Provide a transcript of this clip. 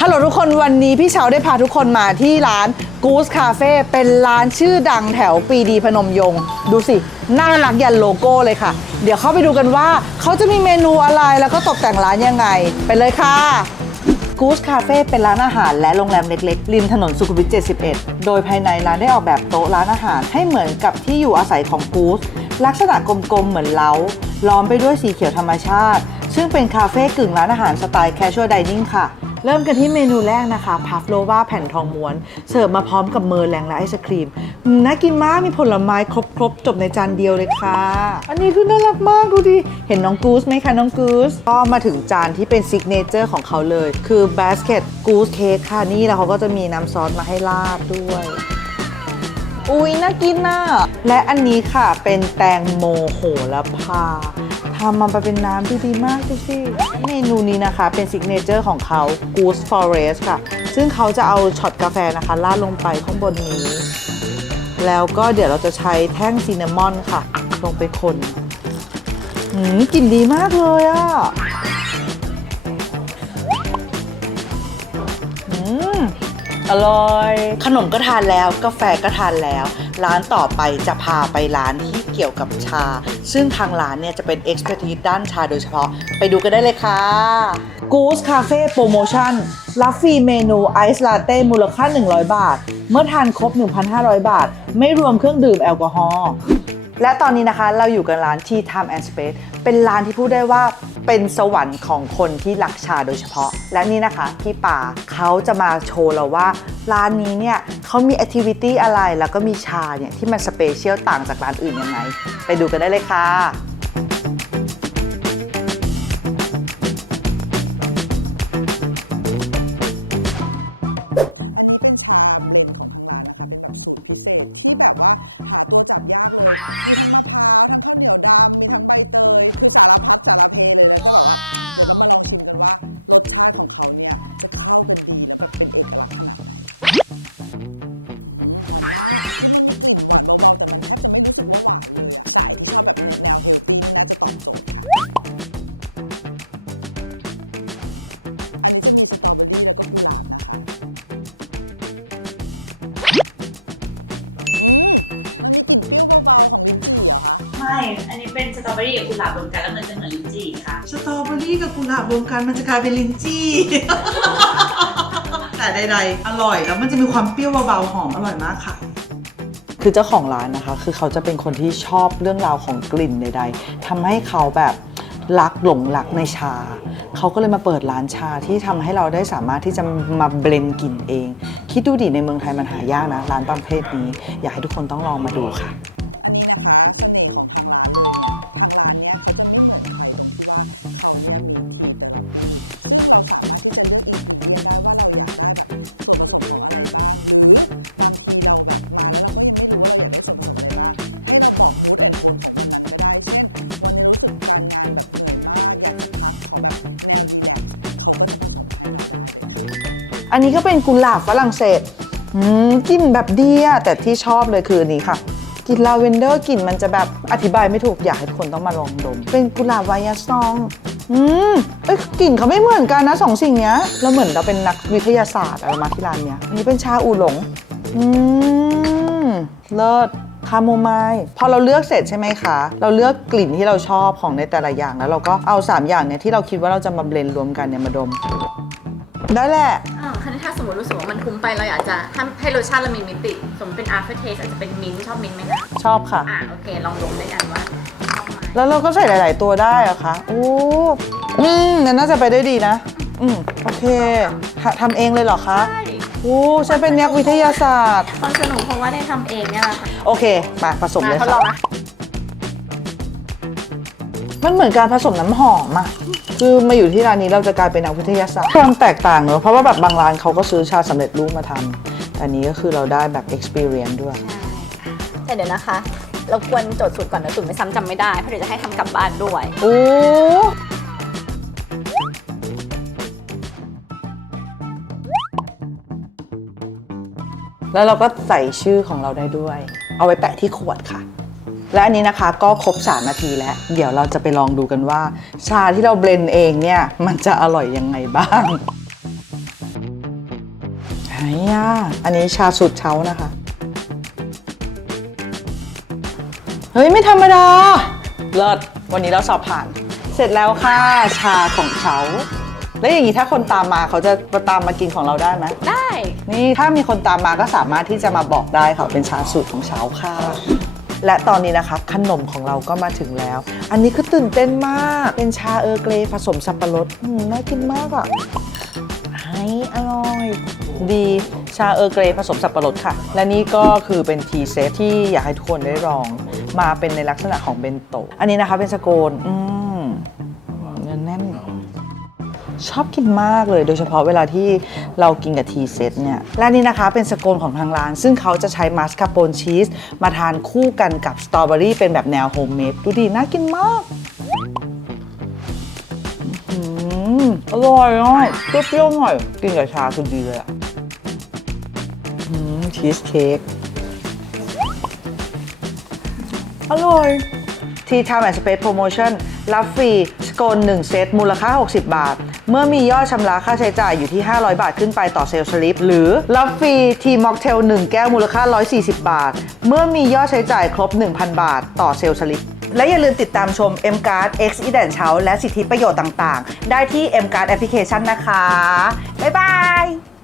ฮัลโหลทุกคนวันนี้พี่เชาได้พาทุกคนมาที่ร้าน Goose Cafe เป็นร้านชื่อดังแถวปีดีพนมยงค์ดูสิ น่ารักยันโลโก้เลยค่ะ เดี๋ยวเข้าไปดูกันว่าเขาจะมีเมนูอะไรแล้วก็ตกแต่งร้านยังไง ไปเลยค่ะ Goose Cafe เป็นร้านอาหารและโรงแรมเล็กๆ ริมถนนสุขุมวิท 71 โดยภายในร้านได้ออกแบบโต๊ะร้านอาหารให้เหมือนกับที่อยู่อาศัยของ Goose ลักษณะกลมๆ เหมือนเล้า ล้อมไปด้วยสีเขียวธรรมชาติ ซึ่งเป็นคาเฟ่กึ่งร้านอาหารสไตล์ casual dining ค่ะ เริ่มกันที่เมนูแรกนะคะพัฟโลวาแผ่นทองม้วน เสิร์ฟมาพร้อมกับเมอร์แรงและไอศครีมอืมน่ากินมากมีผลไม้ครบๆ จบในจานเดียวเลยค่ะ อันนี้คือน่ารักมากดูดิ เห็นน้องกูสไหมคะน้องกูสก็มาถึงจานที่เป็นซิกเนเจอร์ของเขาเลย คือบาสเกตกูสเค้กค่ะนี่แล้วเขาก็จะมีน้ำซอสมาให้ราดด้วย อุ้ยน่ากินน่ะและอันนี้ค่ะเป็นแตงโมโหระพาทำมันไปเป็นน้ำที่ดีมากดูสิเมนูนี้นะคะเป็นซิกเนเจอร์ของเขา Goose Forest ค่ะ ซึ่งเขาจะเอาช็อตกาแฟนะคะราดลงไปข้างบนนี้ แล้วก็เดี๋ยวเราจะใช้แท่งซินนามอนค่ะ ลงไปคนหืมกลิ่นดีมากเลยอะ่ะ อร่อย ขนมก็ทานแล้วกาแฟก็ทานแล้ว ร้านต่อไปจะพาไปร้านที่เกี่ยวกับชา ซึ่งทางร้านเนี่ยจะเป็น expertise ด้านชาโดยเฉพาะ ไปดูกันได้เลยค่ะ Goose Cafe Promotion รับฟรีเมนูไอซ์ลาเต้มูลค่า 100 บาท เมื่อทานครบ 1,500 บาท ไม่รวมเครื่องดื่มแอลกอฮอล์และตอนนี้นะคะเราอยู่กันร้าน Tea Time and Space เป็นร้านที่พูดได้ว่าเป็นสวรรค์ของคนที่รักชาโดยเฉพาะ และนี่นะคะพี่ป่าเขาจะมาโชว์เราว่า ร้านนี้เนี่ยเขามีแอคทิวิตี้อะไรแล้วก็มีชาเนี่ยที่มันสเปเชียลต่างจากร้านอื่นยังไง ไปดูกันได้เลยค่ะ อันนี้เป็นสตรอเบอรี่กับกุหลาบรวมกันแล้วมันจะเหมือนลิ้นจี่ค่ะ สตรอเบอรี่กับกุหลาบรวมกันมันจะกลายเป็นลินจี้แต่ใดๆ อร่อยแล้วมันจะมีความเปรี้ยวเบาๆหอมอร่อยมากค่ะ คือเจ้าของร้านนะคะ คือเขาจะเป็นคนที่ชอบเรื่องราวของกลิ่นใดๆทำให้เขาแบบรักหลงรักในชา เขาก็เลยมาเปิดร้านชาที่ทำให้เราได้สามารถที่จะมาเบลนด์กลิ่นเอง คิดดูดิในเมืองไทยมันหายากนะ ร้านประเภทนี้ อยากให้ทุกคนต้องลองมาดูค่ะ อันนี้ก็เป็นกุหลาบฝรั่งเศสกลิ่นแบบดีอะแต่ที่ชอบเลยคืออันนี้ค่ะกลิ่นลาเวนเดอร์กลิ่นมันจะแบบอธิบายไม่ถูกอยากให้ทุกคนต้องมาลองดม เป็นกุหลาบไวายาซอง อืมเอ้ยกลิ่นเขาไม่เหมือนกันนะสองสิ่งเนี้ยเราเหมือนเราเป็นนักวิทยาศาสตร์อะไรมาที่ร้านเนี้ยอันนี้เป็นชาอูหลง อืมเลิศคาโมไมล์พอเราเลือกเสร็จใช่ไหมคะ เราเลือกกลิ่นที่เราชอบของในแต่ละอย่างแล้วเราก็เอาสามอย่างเนี่ยที่เราคิดว่าเราจะมาเบลนรวมกันเนี่ยมาดม ได้แหละ อ่าคันถ้าสมมติรู้สึกว่ามันคุ้มไปเราอยากจะทำให้รสชาติเรามีมิติ สมมติเป็น after taste อาจจะเป็นมิ้นท์ชอบมิ้นท์ไหมคะ ชอบค่ะ อ่าโอเค ลองดมด้วยกันว่าชอบไหมแล้วเราก็ใส่หลาย ๆ ตัวได้อะคะโอ้อืมนั่นน่าจะไปได้ดีนะ อืมโอเคทำทำเองเลยเหรอคะ ใช่โอ้ฉันเป็นนักวิทยาศาสตร์ ความสนุกเพราะว่าได้ทำเองเนี่ยแหละค่ะ โอเค มาผสมมาเลยทดลองค่ะนะ มันเหมือนการผสมน้ำหอมอะคือมาอยู่ที่ร้านนี้เราจะกลายเป็นนักวิทยาศาสตร์ความแตกต่างเนอะเพราะว่าแบบบางร้านเขาก็ซื้อชาสำเร็จรูปมาทำแต่อันนี้ก็คือเราได้แบบ experience ด้วยแต่เดี๋ยวนะคะ เราควรจดสูตรก่อนนะตุ่มไม่ซ้ำจำไม่ได้เพราะเดี๋ยวจะให้ทำกลับบ้านด้วยโอ้แล้วเราก็ใส่ชื่อของเราได้ด้วย เอาไว้แปะที่ขวดค่ะ และอันนี้นะคะก็ครบ 3 นาทีแล้ว เดี๋ยวเราจะไปลองดูกันว่า ชาที่เราเบลนด์เองเนี่ย มันจะอร่อยยังไงบ้างไหนอะอันนี้ชาสูตรเช้านะคะ เฮ้ย ไม่ธรรมดา เลิศวันนี้เราสอบผ่าน เสร็จแล้วค่ะ ชาของเขาแล้วอย่างนี้ถ้าคนตามมาเขาจะมาตามมากินของเราได้ไหมได้ นี่ถ้ามีคนตามมาก็สามารถที่จะมาบอกได้ค่ะเป็นชาสูตรของเช้าค่ะ และตอนนี้นะคะขนมของเราก็มาถึงแล้ว อันนี้คือตื่นเต้นมาก เป็นชาเออร์เกรย์ผสมสับปะรดอืมน่ากินมากอะ่ะไอ้อร่อย ดีชาเออร์เกรย์ผสมสับปะรดค่ะ และนี่ก็คือเป็นทีเซตที่อยากให้ทุกคนได้ลอง มาเป็นในลักษณะของเบนโตะอันนี้นะคะเป็นสโกนอืมเนื้อแน่น ชอบกินมากเลยโดยเฉพาะเวลาที่เรากินกับทีเซตเนี่ยและนี่นะคะเป็นสโกนของทางร้าน ซึ่งเขาจะใช้มัสคาโปนชีสมาทานคู่กันกับสตรอเบอรี่เป็นแบบแนวโฮมเมดดูดีน่ากินมากอร่อยอะเปรี้ยวๆหน่อย กินกับชาคือดีเลยอะชีสเค้กอร่อยที่ทำแอนด์สเปซโปรโมชั่นรับฟรี สโกน1 เซต มูลค่า 60 บาท เมื่อมียอดชำระค่าใช้จ่ายอยู่ที่ 500 บาทขึ้นไปต่อเซลล์สลิป หรือรับฟรีทีม็อกเทล1 แก้วมูลค่า 140 บาท เมื่อมียอดใช้จ่ายครบ 1,000 บาท ต่อเซลล์สลิปและอย่าลืมติดตามชม M Card X e d e n เช้าและสิทธิประโยชน์ต่าง ๆ ได้ที่ M Card Application นะคะ บ๊ายบาย